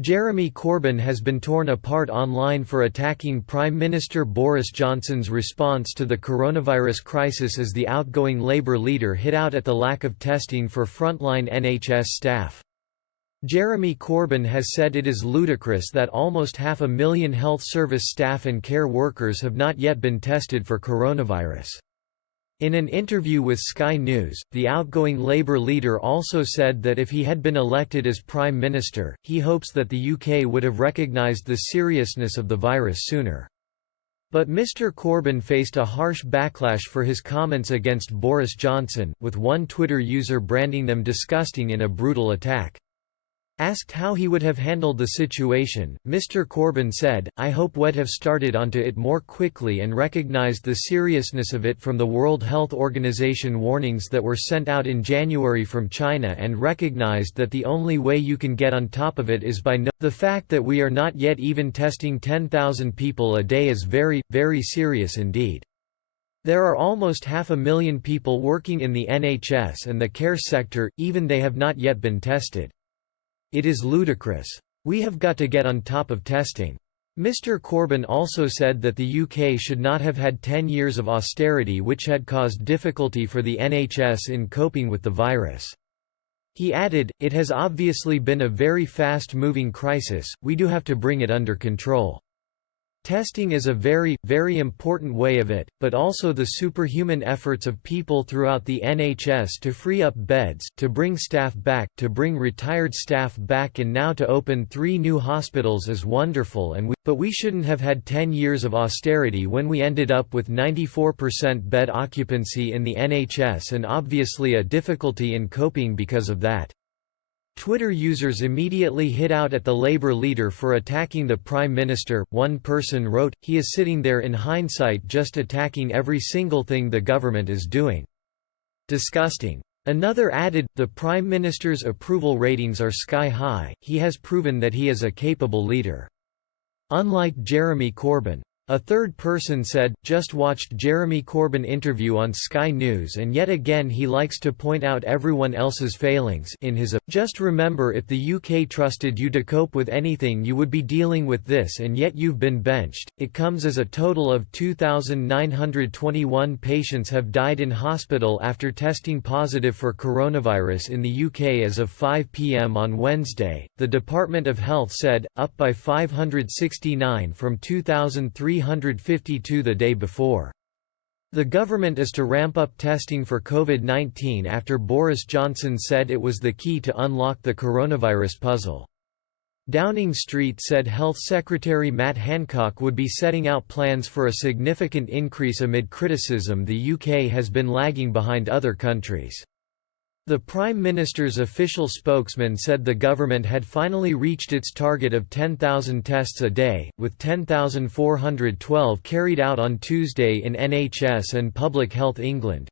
Jeremy Corbyn has been torn apart online for attacking Prime Minister Boris Johnson's response to the coronavirus crisis as the outgoing Labour leader hit out at the lack of testing for frontline NHS staff. Jeremy Corbyn has said it is ludicrous that almost 500,000 health service staff and care workers have not yet been tested for coronavirus. In an interview with Sky News, the outgoing Labour leader also said that if he had been elected as Prime Minister, he hopes that the UK would have recognised the seriousness of the virus sooner. But Mr Corbyn faced a harsh backlash for his comments against Boris Johnson, with one Twitter user branding them disgusting in a brutal attack. Asked how he would have handled the situation, Mr Corbyn said, "I hope we'd have started onto it more quickly and recognised the seriousness of it from the World Health Organization warnings that were sent out in January from China and recognised that the only way you can get on top of it is by the fact that we are not yet even testing 10,000 people a day is very, very serious indeed. There are almost 500,000 people working in the NHS and the care sector, even they have not yet been tested. It is ludicrous. We have got to get on top of testing." Mr Corbyn also said that the UK should not have had 10 years of austerity which had caused difficulty for the NHS in coping with the virus. He added, "It has obviously been a very fast-moving crisis, we do have to bring it under control. Testing is a very, very important way of it, but also the superhuman efforts of people throughout the NHS to free up beds, to bring staff back, to bring retired staff back and now to open 3 new hospitals is wonderful but we shouldn't have had 10 years of austerity when we ended up with 94% bed occupancy in the NHS and obviously a difficulty in coping because of that." Twitter users immediately hit out at the Labour leader for attacking the Prime Minister. One person wrote, "He is sitting there in hindsight just attacking every single thing the government is doing. Disgusting." Another added, "The Prime Minister's approval ratings are sky high, he has proven that he is a capable leader. Unlike Jeremy Corbyn." A third person said, "Just watched Jeremy Corbyn interview on Sky News and yet again he likes to point out everyone else's failings in his just remember if the UK trusted you to cope with anything you would be dealing with this and yet you've been benched. It comes as a total of 2,921 patients have died in hospital after testing positive for coronavirus in the UK as of 5 p.m. on Wednesday," the Department of Health said, up by 569 from 2,352 the day before. The government is to ramp up testing for COVID-19 after Boris Johnson said it was the key to unlock the coronavirus puzzle. Downing Street said Health Secretary Matt Hancock would be setting out plans for a significant increase amid criticism the UK has been lagging behind other countries. The Prime Minister's official spokesman said the government had finally reached its target of 10,000 tests a day, with 10,412 carried out on Tuesday in NHS and Public Health England.